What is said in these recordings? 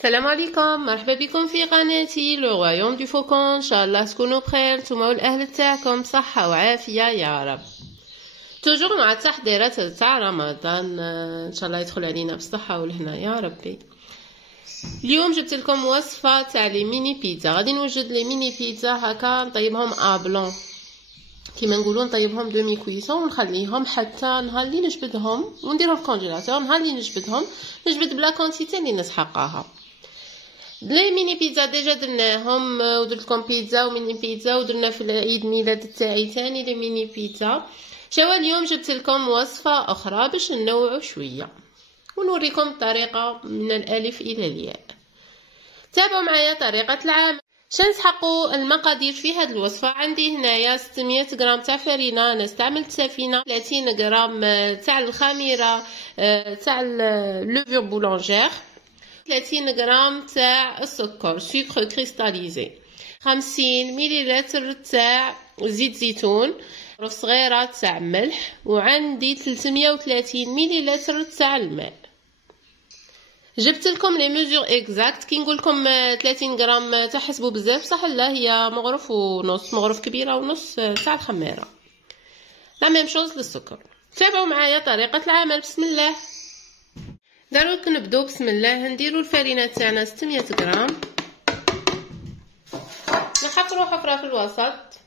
السلام عليكم، مرحبا بكم في قناتي لو رويوم دو فوكون. ان شاء الله تكونوا بخير نتوما والاهل تاعكم صحه وعافيه يا رب. توجور مع التحضيرات تاع رمضان، ان شاء الله يدخل علينا بالصحه والهنا يا ربي. اليوم جبت لكم وصفه تاع لي ميني بيتزا. غادي نوجد لي ميني بيتزا هكا نطيبهم ابلون كيما نقولوا، نطيبهم دومي كويسون ونخليهم حتى نهار اللي نجبدهم ونديرهم في الكونجيلاتور. نهار اللي نجبدهم نجبد بلا كونتيتي اللي نسحقها. لي ميني بيتزا ديجا درناهم، ودرت لكم بيتزا وميني بيتزا، ودرنا في العيد ميلاد تاعي ثاني لي ميني بيتزا. شوا اليوم جبت لكم وصفه اخرى باش ننوعوا شويه ونوريكم الطريقه من الالف الى الياء. تابعوا معايا طريقه العمل. شنسحقوا المقادير في هذه الوصفه. عندي هنايا 600 غرام تاع فرينه، انا استعملت سفينه، 30 غرام تاع الخميره تاع لوفور بولونجير، 30 غرام تاع السكر سكر كريستاليزي، 50 مليلتر تاع زيت زيتون، صغيره تاع ملح، وعندي 330 مليلتر تاع الماء. جبت لكم لي ميزور اكزاكت. كي نقول لكم 30 غرام تحسبوا بزاف صح، لا هي مغرف ونص، مغرف كبيره ونص تاع الخميره. لا ميم شوز للسكر. تابعوا معايا طريقه العمل. بسم الله. دروك نبداو بسم الله. نديروا الفرينه تاعنا 600 غرام، نحفروا حفره في الوسط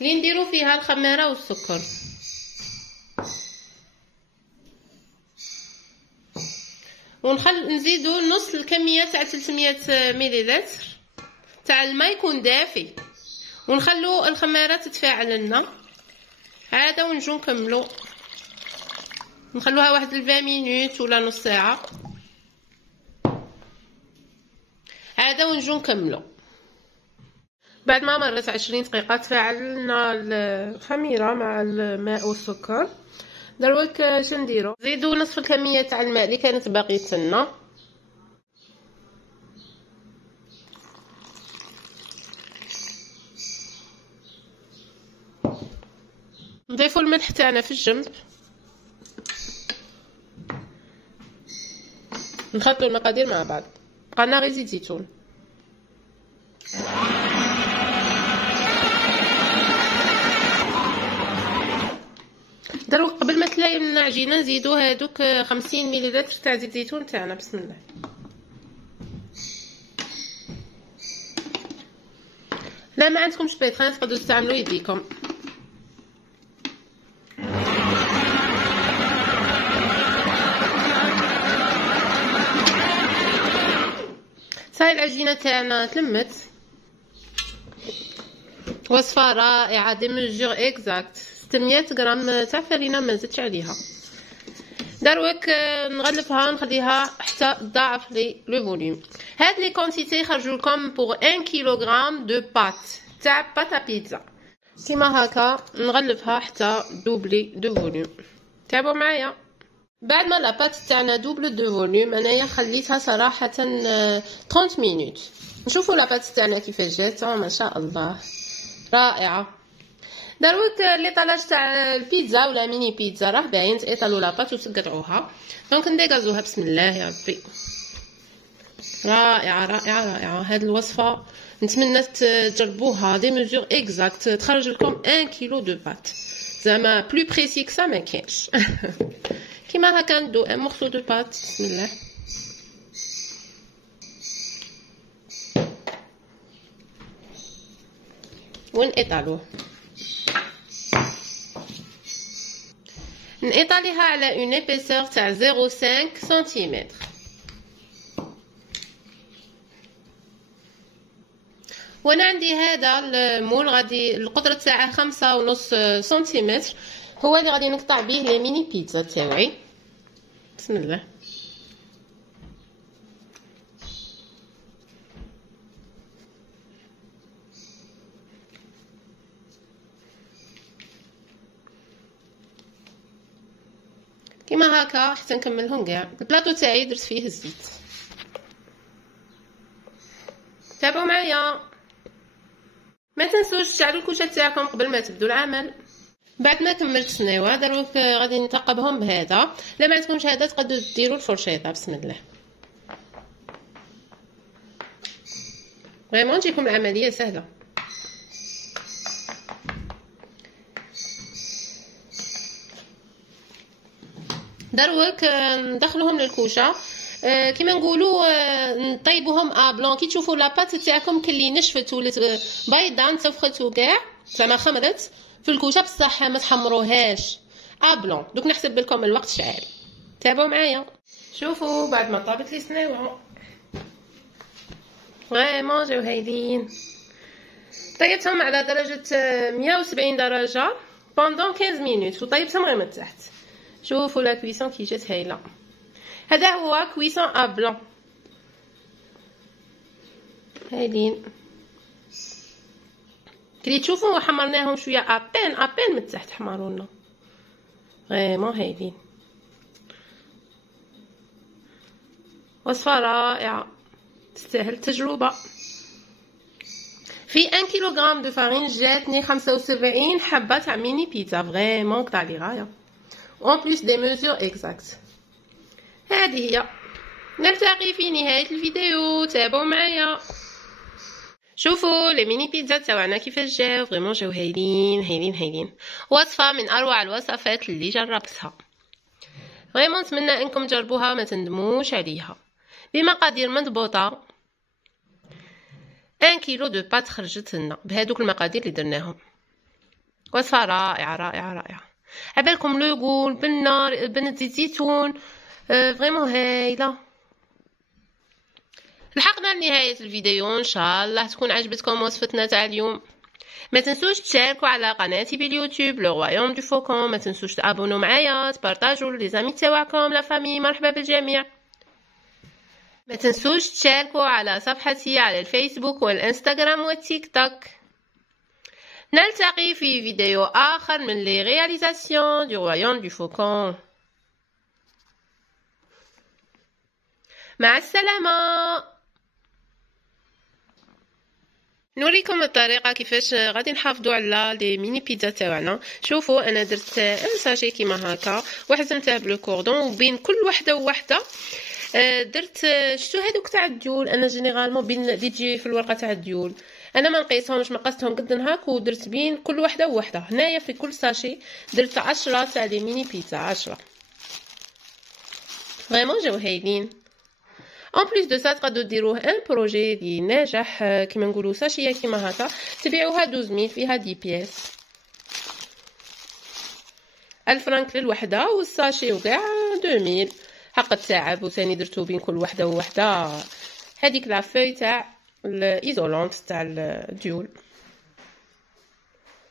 اللي نديروا فيها الخميره والسكر. نزيدوا نص الكميه تاع 300 مليلتر تاع الماء يكون دافي، ونخلوا الخميره تتفاعل لنا هذا، ونجو نكملوا نخلوها واحد 20 مينوت ولا نص ساعه هذا، ونجو نكملوا. بعد ما مرت 20 دقيقه تفاعلنا الخميره مع الماء والسكر. دروك شنديرو؟ زيدوا نصف الكميه تاع الماء اللي كانت باقيه لنا، نضيفوا الملح تاعنا في الجنب، نخلطوا المقادير مع بعض. بقالنا غير زيت زيتون. دروك قبل ما تلاقي من العجينه نزيدوا هادوك 50 مليلتر تاع زيت زيتون تاعنا. بسم الله. لا ما عندكمش بيتخان تقدروا تستعملوا يديكم. صاي العجينه تاعنا تلمت. وصفه رائعه، دي ميزور اكزاكت. 600 غرام تاع فرينه ما نزيدش عليها. دروك نغلفها نخليها حتى تضاعف لي لو فوليوم. هاد لي كونتيتي يخرجوا لكم بوغ 1 كيلوغرام دو بات تاع باتا بيتزا. كيما هكا نغلفها حتى دوبلي دو فوليوم. تابعوا معايا. بعد ما لاباط تاعنا دوبل دو فوليوم انايا خليتها صراحه 30 مينوت. نشوفوا لاباط تاعنا كيفاش جات. ما شاء الله رائعه. دروك ليطالاج تاع البيتزا ولا ميني بيتزا راه باين تايطالو لاباط وتقطعوها. دونك نديغازوها. بسم الله يا ربي. رائعه رائعه رائعه. هاد الوصفه نتمنى تجربوها. دي ميزور اكزاكت تخرج لكم 1 كيلو دو بات. زعما بلو بريسي كسا ما كاينش. كيما هكا ندو ان مورسو دو بات. بسم الله. ونقطعوه. نقطعليها على اون ايبيسور تاع 0.5 سنتيمتر. وانا عندي هذا المول غادي القطر تاعه 5.5 سنتيمتر، هو اللي غادي نقطع به لي ميني بيتزا تاعي. بسم الله. كيما هكا حتى نكملهم كاع. البلاطو تاعي درت فيه الزيت. تابعوا معايا. ما تنسوش تشعلوا الكوشه تاعكم قبل ما تبدوا العمل. بعد ما كملت سنيوه دروك غادي نثقبهم بهذا. لا ما عندكمش هذا تقدروا ديروا الفرشيطه. بسم الله. فريمون تجيكم العمليه سهله. دروك ندخلوهم للكوشه كيما نقولوا نطيبوهم بلون. كي تشوفوا لاباط تاعكم كلي نشفت ولات بيضه نتفخت وكاع زعما خمرت في الكوشه، بصح ما تحمروهاش بلون. دوك نحسب لكم الوقت شحال، تابعوا معايا. شوفوا بعد ما طابت لي سناوها فريمون جاو هايلين. طيبتهم على درجه 170 درجه بوندون 15 مينوت وطيبتهم غير من تحت. شوفوا لا كويسون كي جات هايله. هذا هو كويسون بلون هايلين. كلي تشوفوا حمرناهم شويه ابين من تحت حمرونا فريمون هايلين. وصفه رائعه تستاهل التجربه. في 1 كيلوغرام دو فارين جاتني 75 حبه تاع ميني بيتزا فريمون قطع لي غايه اون بليس دي ميزور اكزاكت. هذه هي. نلتقي في نهايه الفيديو، تابعوا معايا. شوفوا لي ميني بيتزا تاعنا كيفاش جاو فريمون جاو هايلين هايلين هايلين. وصفه من اروع الوصفات اللي جربتها فريمون. نتمنى انكم تجربوها ما تندموش عليها. بمقادير مضبوطه. 1 كيلو دو بات خرجت لنا بهذوك المقادير اللي درناهم. وصفه رائعه رائعه رائعه. عبالكم لوغو البنه بنه زيت زيتون فريمون هايله. لحقنا لنهايه الفيديو، ان شاء الله تكون عجبتكم وصفتنا تاع اليوم. ما تنسوش تشاركوا على قناتي باليوتيوب لو رويوم دو فوكون. ما تنسوش تابونوا معايا، تبارطاجوا لي زامي تاعكم لا فامي. مرحبا بالجميع. ما تنسوش تشاركوا على صفحتي على الفيسبوك والانستغرام والتيك توك. نلتقي في فيديو آخر من لي رياليزاسيون دو رويوم دو فوكون. مع السلامة. نوريكم الطريقه كيفاش غادي نحافظوا على لي ميني بيتزا تاعنا. شوفوا انا درت ان ساشي كيما هكا وحزمتها بلو كوردون، وبين كل وحده ووحده درت شتو هذوك تاع الديول. انا جينيرالمون بين تجي في الورقه تاع الديول انا ما نقيسهمش، مقاستهم قد هاك ودرت بين كل وحده ووحده. هنايا في كل ساشي درت 10 تاع لي ميني بيتزا 10 فريمون جاو هايلين. ان بليس دو سا تقدروا ديروه ان بروجي اللي ناجح كيما نقولوا ساشيه كيما هكا تبيعوها 12000 فيها 10 بياس 1000 فرانك للوحده، والساشي وكاع 2000 حق التعب. وثاني درتو بين كل وحده ووحده هذيك لافوي تاع الايزولونت تاع الديول.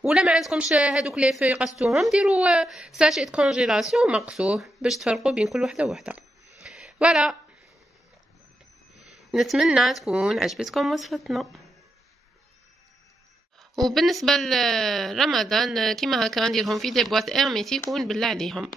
ولا ما عندكمش هذوك لي فوي قصتوهم ديروا ساشي كونجيلاسيون مقصوه باش تفرقوا بين كل وحده ووحده. فوالا، نتمنى تكون عجبتكم وصفتنا. وبالنسبه لرمضان كيما هكا نديرهم في دي بواط ارميتيك ونبلع عليهم.